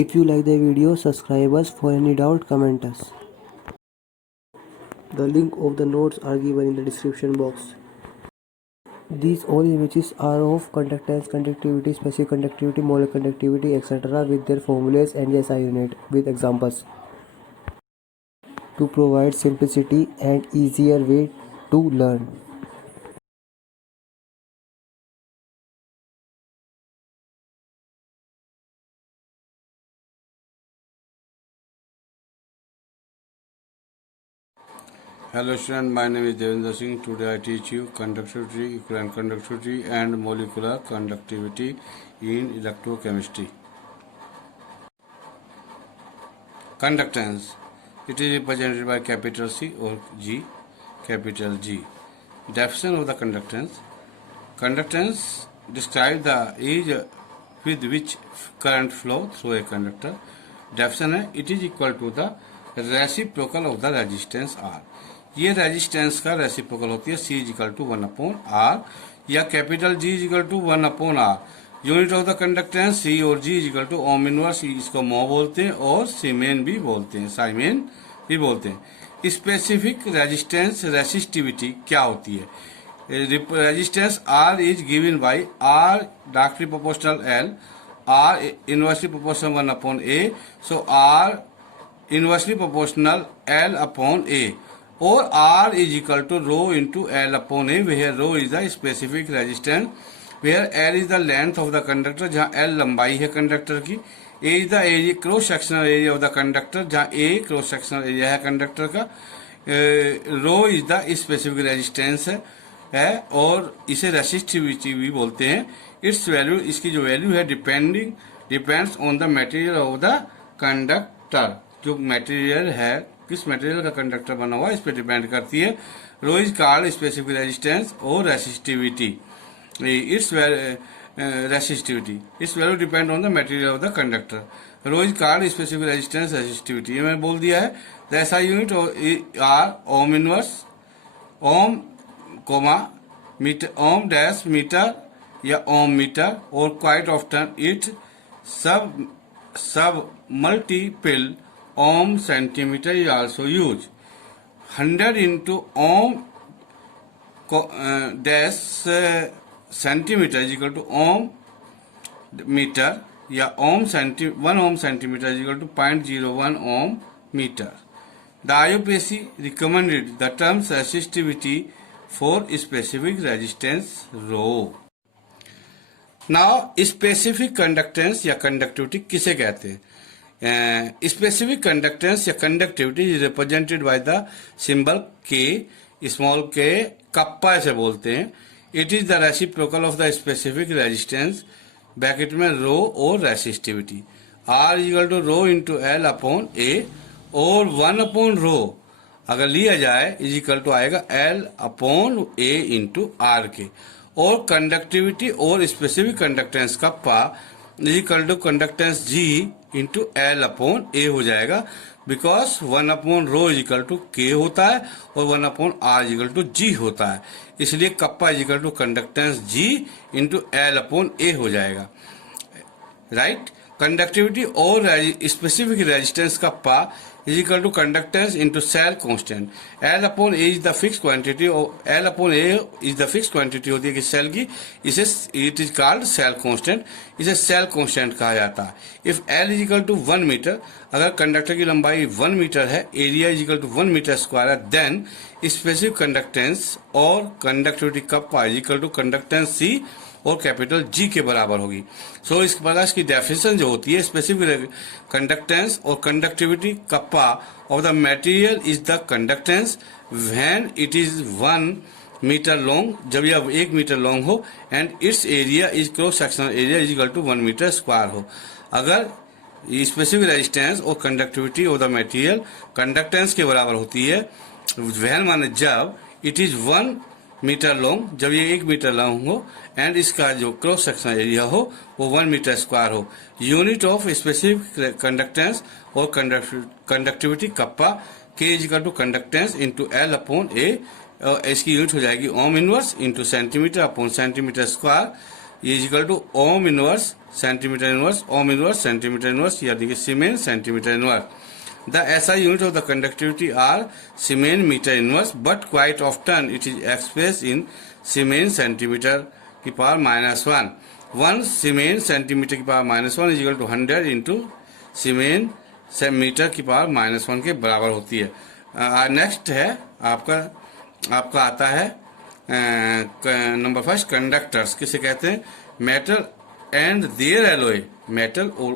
If you like the video, subscribe us. For any doubt, comment us. The link of the notes are given in the description box. These all images are of conductance, conductivity, specific conductivity, molar conductivity, etc. with their formulas and SI unit with examples to provide simplicity and easier way to learn. Hello student, my name is Devendra Singh. Today I teach you conductivity, equivalent conductivity and molecular conductivity in electrochemistry. Conductance. It is represented by capital C or G, capital G. Definition of the conductance. Conductance describes the age with which current flow through a conductor. Definition है, it is equal to the reciprocal of the resistance R. ये resistance का reciprocal होती है C is equal to 1/R या capital G is equal to 1/R. Unit of the conductance C और G is equal to ohm inverse, इसको mho बोलते हैं और सीमेन भी बोलते हैं, साइमेन भी बोलते हैं. स्पेसिफिक रेजिस्टेंस रेसिस्टिविटी क्या होती है? Resistance R is given by R directly proportional L, R inversely proportional 1/A, so R inversely proportional L/A. और R is equal to rho into L/A, where rho is the specific resistance, where L is the length of the conductor, जहाँ L लंबाई है conductor की, A is the area cross sectional area of the conductor, जहाँ A cross sectional area है conductor का, rho is the specific resistance है और इसे रेसिस्टिविटी भी बोलते हैं. इट्स वैल्यू, इसकी जो वैल्यू है depends on the material of the conductor. जो मटेरियल है, किस मटेरियल का कंडक्टर बना हुआ है, इस पर डिपेंड करती है. Rho is called specific resistance और resistivity. Its value depend on the material of the conductor. Rho is called specific resistance resistivity. ये मैंने बोल दिया है. The SI unit are ohm inverse, ohm comma metre, ohm dash metre या ohm metre, और quite often it sub multiple ohm centimeter is also used. 100 into ohm dash centimeter is equal to ohm meter या ohm 1 ohm centimeter is equal to 0.01 ohm meter. The IUPAC recommended the terms resistivity for specific resistance rho. Now specific conductance या conductivity किसे कहते हैं? Specific conductance या conductivity is represented by the symbol K, small k, kappa ऐसे बोलते हैं. It is the reciprocal of the specific resistance, bracket में rho और resistivity. R is equal to rho into L/A और 1/रो अगर लिया जाए इज इक्वल टू आएगा L/A into R के. और कंडक्टिविटी और specific conductance kappa is equal to conductance G into L/A हो जाएगा, बिकॉज 1/रो इज इक्वल टू K होता है और 1/R is equal to G होता है. इसलिए kappa is equal to conductance G into L/A हो जाएगा. राइट. कंडक्टिविटी और specific resistance kappa is equal to conductance into cell constant. L/A is the fix quantity, L/A is the fix quantity होती है कि cell की, इसे it is called cell constant. इसे cell constant कहा जाता है. If L is equal to 1 metre, अगर कंडक्टर की लंबाई 1 मीटर है, area is equal to 1 metre square है, देन स्पेसिफिक कंडक्टेंस और conductivity kappa is equal to conductance C और कैपिटल G के बराबर होगी. सो इस प्रकार इसकी डेफिनेशन जो होती है, स्पेसिफिक कंडक्टेंस और conductivity kappa of the material is the conductance when it is 1 metre long, जब यह 1 मीटर लॉन्ग हो, and its area is cross sectional area is equal to 1 metre square हो. अगर स्पेसिफिक रेजिस्टेंस और conductivity of the material conductance के बराबर होती है, व्हेन माने जब इट इज 1 मीटर लॉन्ग, जब ये 1 मीटर लॉन्ग हो, एंड इसका जो क्रॉस सेक्शनल एरिया हो वो 1 मीटर स्क्वायर हो. यूनिट ऑफ स्पेसिफिक कंडक्टेंस और conductivity kappa K is equal to conductance into L/A. इसकी यूनिट हो जाएगी ohm inverse into centimetre upon centimetre square. Is equal to ohm inverse centimetre inverse, ohm inverse centimetre inverse, यानी कि siemens centimetre inverse. The SI unit of the conductivity are siemens metre inverse, but quite often it is express in siemens centimetre की power -1। 1 siemens centimetre की power -1 is equal to 100 into siemens metre की power -1 के बराबर होती है। Next है आपका आता है नंबर फर्स्ट, कंडक्टर्स किसे कहते हैं? Metal and their alloy, metal और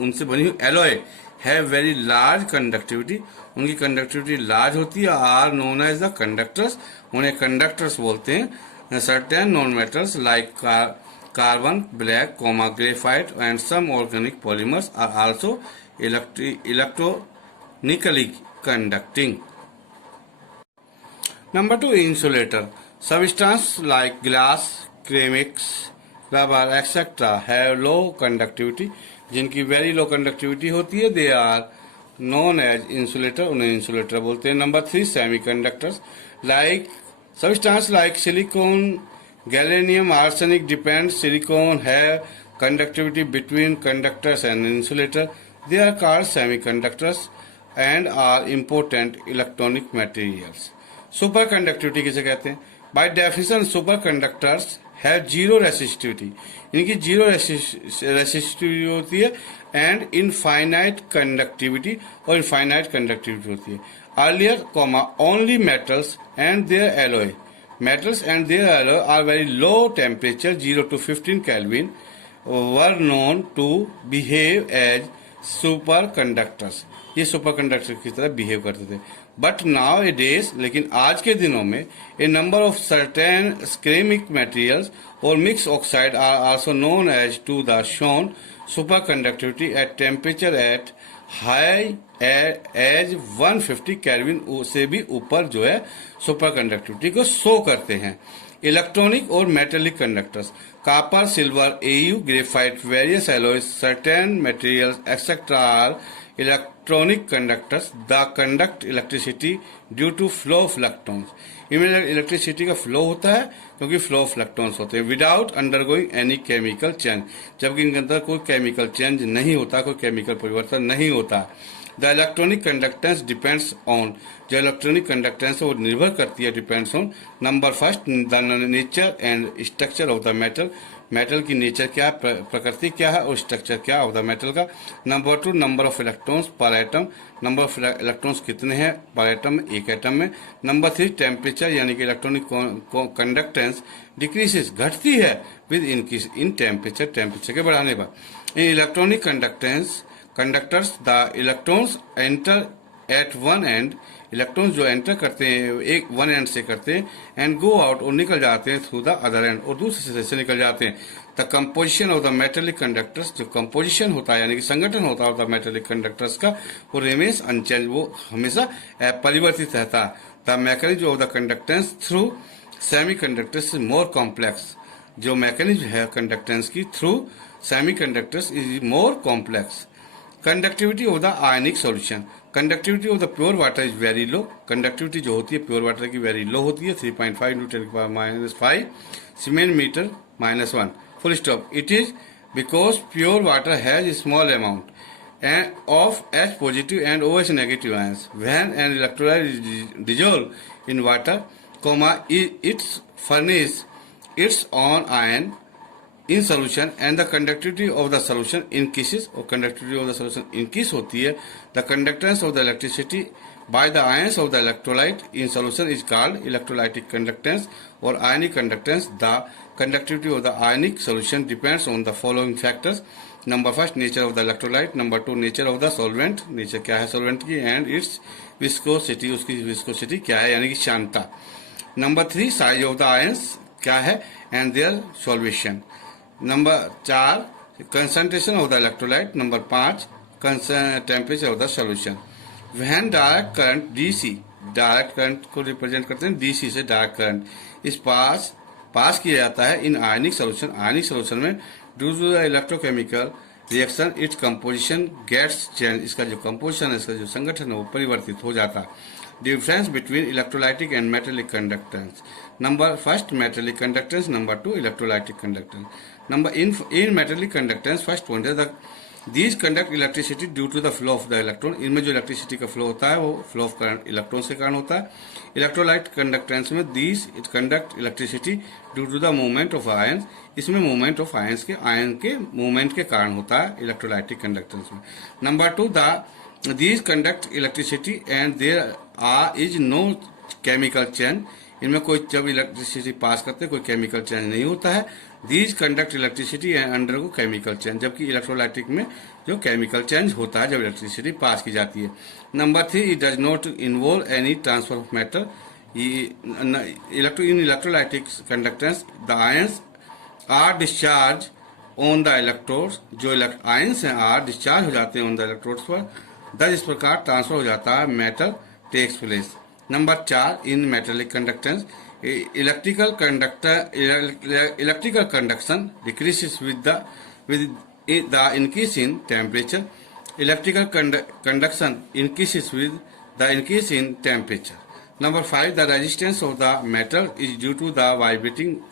उनसे बनी हुई alloy have very large conductivity, उनकी कंडक्टिविटी लार्ज होती है, are known as the conductors, उन्हें कंडक्टर्स बोलते हैं। Certain non metals like carbon black graphite and some organic polymers are also electronically conducting. Number 2, insulator. Substances like glass, ceramics, rubber, etc. have low conductivity. जिनकी very low conductivity होती है, they are known as insulator. उन्हें insulator बोलते हैं। Number 3, semiconductors. Like substances like silicon, gallium, arsenic depend. Silicon have conductivity between conductors and insulator. They are called semiconductors and are important electronic materials. Super conductivity किसे कहते हैं? By definition super conductors have zero resistivity, इनकी zero resistivity होती है, and infinite conductivity और infinite conductivity होती है। Earlier only metals and their alloy, metals and their alloy are very low temperature 0 to 15 Kelvin were known to behave as super conductors, ये super conductor की तरह behave करते थे। But now A days, लेकिन आज के दिनों में a number of certain ceramic materials और mix oxide are also known as to the shown super conductivity at temperature at high as 150 kelvin से भी ऊपर जो है सुपर कंडक्टिविटी को शो करते हैं। इलेक्ट्रॉनिक और metallic conductors, copper, silver, AU, graphite, various alloys, certain materials etcetera are electronic conductors the conduct electricity due to flow of electrons, इनमें इलेक्ट्रिसिटी का फ्लो होता है क्योंकि फ्लो ऑफ इलेक्ट्रॉन्स होते हैं, without undergoing any chemical change, जबकि इनके अंदर कोई केमिकल चेंज नहीं होता, कोई केमिकल परिवर्तन नहीं होता। The electronic conductance depends on, जो इलेक्ट्रॉनिक कंडक्टेंस है वो निर्भर करती है, depends on number first the nature and structure of the metal, metal की नेचर क्या है, प्रकृति क्या है और स्ट्रक्चर क्या ऑफ द मेटल का। नंबर 2 नंबर ऑफ इलेक्ट्रॉन्स पर एटम, नंबर ऑफ इलेक्ट्रॉन्स कितने हैं पर एटम में, एक एटम में। नंबर 3 टेम्परेचर, यानी कि इलेक्ट्रॉनिक कंडक्टेंस डिक्रीजेस, घटती है with increase in temperature, temperature के बढ़ाने पर। इन electronic conductors the electrons enter eight one and, electrons जो एंटर करते हैं एक वन एंड से करते हैं, एंड गो आउट और निकल जाते हैं थ्रू द अदर एंड, और दूसरे सिरे से निकल जाते हैं। The composition of the metallic conductors, जो कंपोजिशन होता है यानी कि संगठन होता है द मेटेलिक कंडक्टर्स का, वो रिमेन्स अनचेंज, वो हमेशा परिवर्तित रहता है। The mechanism of the conductance through semi conductors is more complex, जो मैकेनिज्म है कंडक्टेंस की through semi conductors is more complex. Conductivity of the ionic solution, conductivity of the pure water is very low, conductivity जो होती है pure water की very low होती है, 3.5 × 10⁻⁵ siemens metre -1, full stop. It is because pure water has small amount of H positive and OH negative ions. When an electrolyte is dissolved in water, it furnishes its own ion in solution and the conductivity of the solution increases, और conductivity of the solution increase होती है। The conductance of the electricity by the ions of the electrolyte in solution is called electrolytic conductance or ionic conductance. The conductivity of the ionic solution depends on the following factors. Number first nature of the electrolyte, number 2 nature of the solvent, nature क्या है solvent की, and its viscosity, उसकी viscosity क्या है यानी कि श्यानता। Number 3 size of the ions क्या है and their solvation. Number 4 concentration of the electrolyte. Number 5 temperature of the solution. When direct current DC, direct current को रिप्रेजेंट करते हैं डीसी से, डायरेक्ट करंट इस पास किया जाता है in ionic solution, ionic solution में due to the electrochemical reaction its composition gets change, इसका जो कंपोजिशन है, इसका जो संगठन है वो परिवर्तित हो जाता है। difference between electrolytic and metallic conductance. Number first, metallic conductance. Number two, electrolytic conductance. Number in metallic conductance, first one is the these conduct electricity due to the flow of the electron. इनमें जो electricity का flow होता है वो flow of current electron से कारण होता है. इलेक्ट्रोलाइट कंडक्टेंस में these it conduct electricity due to the movement of ions. इसमें मूवमेंट ऑफ आयंस के मूवमेंट के कारण होता है इलेक्ट्रोलाइटिक कंडक्टेंस में. Number two, these conduct electricity and there is no chemical change. इनमें कोई जब इलेक्ट्रिसिटी पास करते हैं कोई केमिकल चेंज नहीं होता है. These conduct electricity and under को केमिकल चेंज, जबकि इलेक्ट्रोलाइटिक में जो केमिकल चेंज होता है जब इलेक्ट्रिसिटी पास की जाती है. Number three, it does not involve any transfer of matter. In electrolytic conductance the ions are discharge on the electrodes. जो आयंस हैं आर डिस्चार्ज हो जाते हैं ऑन द इलेक्ट्रोड्स पर, दस इस प्रकार ट्रांसफर हो जाता है मैटर टेक्स प्लेस. नंबर चार, in metallic conductance electrical conduction decreases with the increase in temperature. Electrical conduction increases with the increase in temperature. Number 5, the resistance of the metal is due to the vibrating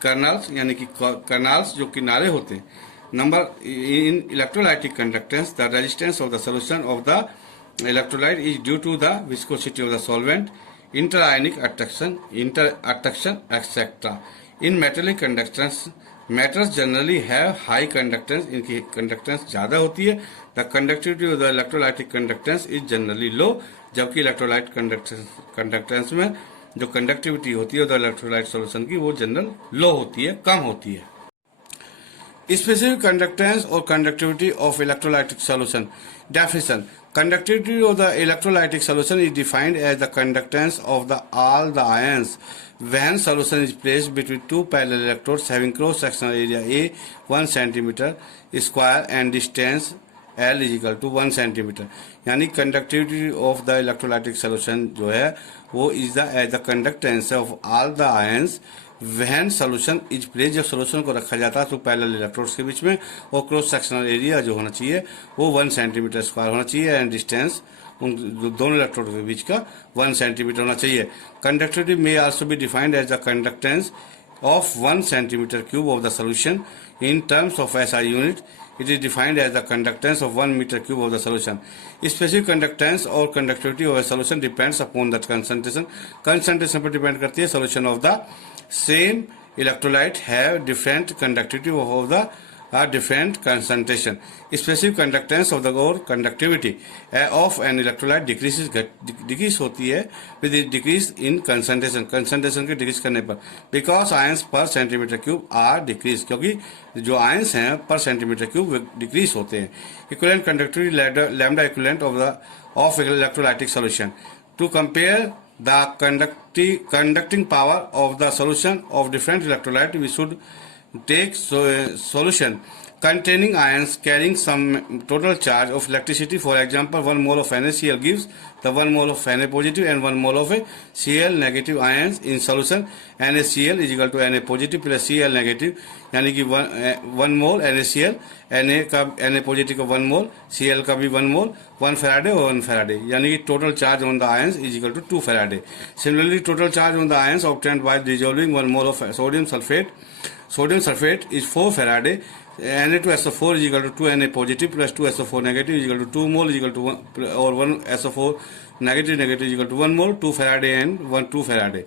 kernels, यानी कि kernels जो किनारे होते हैं. Number in electrolytic conductance, the resistance of the solution of the electrolyte is due to the viscosity of the solvent, interionic attraction, etc. In metallic conductance, metals generally have high conductance. इनकी conductance ज़्यादा होती है. The conductivity of the electrolytic conductance is generally low. जबकि electrolyte conductance में जो conductivity होती है the electrolyte solution की वो जनरल low होती है, कम होती है. Specific conductance or conductivity of electrolytic solution. Definition. Conductivity of the electrolytic solution is defined as the conductance of all the ions when solution is placed between two parallel electrodes having cross-sectional area A 1 cm square and distance L is equal to 1 cm. यानी conductivity of the electrolytic solution जो है वो is the conductance of all the ions when solution is place. जब solution को रखा जाता है तो पैरेलल इलेक्ट्रोड्स के बीच में और क्रॉस सेक्शनल एरिया जो होना चाहिए वो 1 सेंटीमीटर स्क्वायर होना चाहिए एंड डिस्टेंस उन दोनों इलेक्ट्रोड के बीच का 1 सेंटीमीटर होना चाहिए. Conductivity may also be defined as the conductance of 1 centimetre cube of the solution in terms of SI unit. It is defined as the conductance of 1 meter cube of the solution. Specific conductance or conductivity of a solution depends upon that concentration. Concentration पर depend करती है. Solution of the same electrolyte have different conductivity of the different concentration. Specific conductance of the or conductivity of an electrolyte decrease होती है with the decrease in concentration. Concentration के decrease करने पर because ions per centimeter cube are decreased. क्योंकि जो ions हैं per centimeter cube decrease होते हैं. Equivalent conductivity lambda equivalent of electrolytic solution. To compare the conducting power of the solution of different electrolyte, we should take solution containing ions carrying some total charge of electricity. For example, 1 mole of NaCl gives the 1 mole of Na positive and 1 mole of a Cl negative ions in solution. NaCl is equal to Na positive plus Cl negative, यानी कि 1 mole NaCl, Na का Na positive का 1 mole, Cl का भी 1 mole, 1 Faraday और 1 Faraday, यानी कि total charge on the ions is equal to 2 Faraday. Similarly, total charge on the ions obtained by dissolving 1 mole of sodium sulfate. Sodium sulfate is 4 Faraday. Na2SO4 is equal to 2 Na positive plus 2 SO4 negative is equal to 2 mole is equal to 1 or 1 SO4 negative is equal to 1 mole, 2 Faraday and 2 Faraday.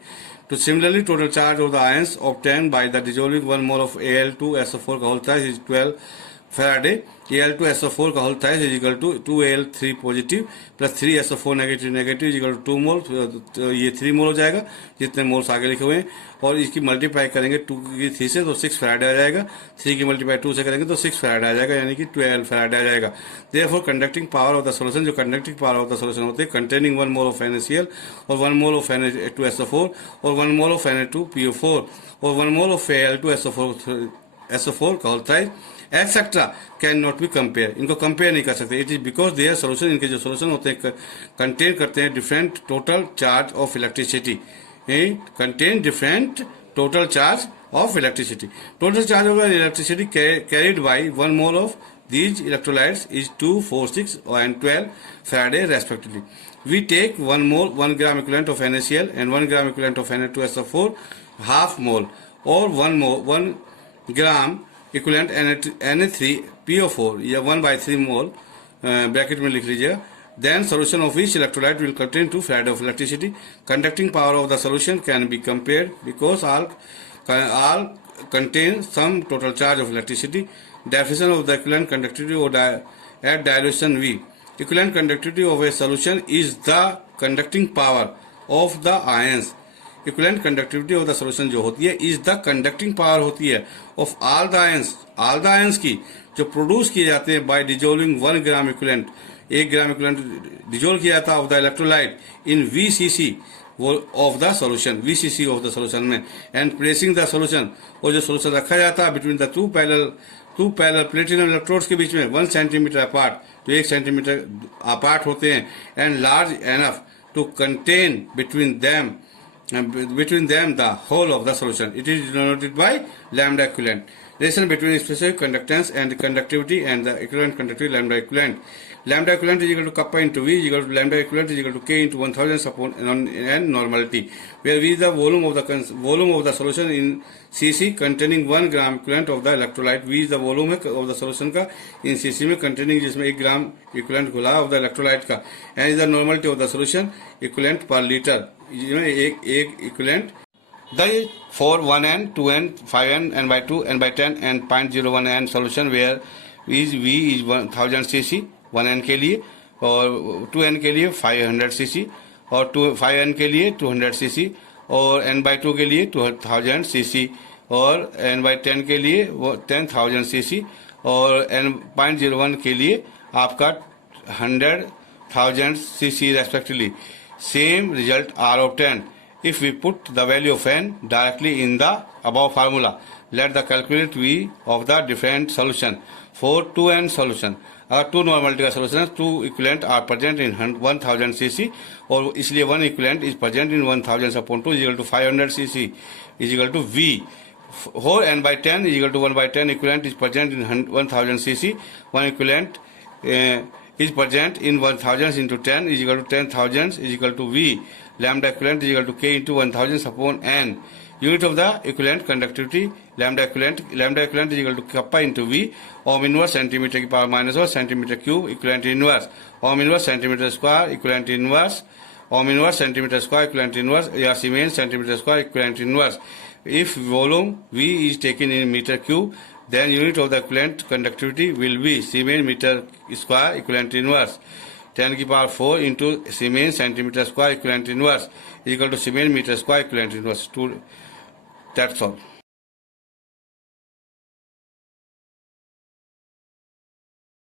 So similarly, total charge of the ions obtained by the dissolving 1 mole of Al2SO4 का whole size is 12 Faraday. Al2SO4 का whole size is equal to 2Al3 positive plus 3 SO4 negative is equal to 2 mole. तो ये 3 मोल हो जाएगा जितने moles आगे लिखे हुए हैं, और इसकी मल्टीप्लाई करेंगे 2 की 3 से तो 6 फैराडे आ जाएगा. 3 की मल्टीप्लाई 2 से करेंगे तो 6 फैराडे आ जाएगा, यानी कि 12 फैराडे आ जाएगा. Therefore conducting power of the solution, जो conducting power of the solution होते हैं कंटेनिंग 1 मोल ऑफ NaCl और 1 मोल ऑफ Na2SO4 और 1 मोल ऑफ Na2PO4 और 1 मोल ऑफ Al2SO4 का होता है etcetera can not be compare. इनको कंपेयर नहीं कर सकते. It is because their solution, इनके जो सोल्यूशन होते हैं कंटेन करते हैं different total charge of electricity. Contain different total charge of electricity. Total charge of electricity carried by 1 mole of these electrolytes is 2, 4, 6 and 12 Faraday respectively. We take 1 mole, 1 gram equivalent of NaCl and 1 gram equivalent of Na2SO4, half mole, or 1 gram equivalent Na3PO4 या 1/3 mole bracket में लिख लीजिएगा. Then solution of each electrolyte will contain 2 Farad of electricity. Conducting power of the solution can be compared because all contain some total charge of electricity. Definition of the equivalent conductivity or at dilution V. Equivalent conductivity of a solution is the conducting power of the ions. Equivalent conductivity of the solution जो होती है is the conducting power होती है of all the ions की जो produce किए जाते हैं by dissolving 1 gram equivalent, 1 gram equivalent dissolve किया जाता of the electrolyte in VCC of the solution, VCC of the solution में, एंड प्लेसिंग द सॉल्यूशन, और जो सॉल्यूशन रखा जाता है between the two parallel platinum electrodes के बीच में 1 सेंटीमीटर अपार्ट, जो 1 सेंटीमीटर अपार्ट होते हैं, and large enough to contain between them the whole of the solution. It is denoted by lambda equivalent. Relation between specific conductance and conductivity and the equivalent conductivity lambda equivalent. Lambda equivalent is equal to kappa into V is equal to lambda equivalent is equal to K into 1000 upon n normality, where V is the volume of the solution in CC containing 1 gram equivalent of the electrolyte. V is the volume of the solution का in CC में containing जिसमें 1 gram equivalent घुला of the electrolyte का, and is the normality of the solution equivalent per liter. एक equivalent the for 1n, 2n, 5n, n/2, n/10 and 0.01 n solution where V is 1000 cc 1n के लिए, और 2n के लिए 500 cc, और 5n के लिए 200 cc, और n/2 के लिए 2000 cc, और n/10 के लिए 10,000 cc, और n.01 के लिए आपका 100,000 cc respectively. Same result are obtained if we put the value of n directly in the above formula. Let the calculate V of the different solution. For 2n solution, अगर 2 normality का solution है, 2 equivalent are present in 1000 cc, और इसलिए 1 equivalent is present in 1000 upon 2 is equal to 500 cc is equal to V. Whole n/10 is equal to 1/10 equivalent is present in 1000 cc. 1 equivalent is present in 1000 into 10 is equal to 10,000 is equal to V. Lambda equivalent is equal to K into 1000 upon n. Unit of the equivalent conductivity lambda equivalent is equal to kappa into V. Ohm inverse centimeter की power -1 centimeter cube equivalent inverse. Ohm inverse centimeter square equivalent inverse. Ohm inverse centimeter square equivalent inverse या Siemens centimeter square equivalent inverse. If volume V is taken in meter cube, then unit of the equivalent conductivity will be Siemens meter square equivalent inverse. 10 की power 4 into Siemens centimeter square equivalent inverse is equal to Siemens meter square equivalent inverse. That's all.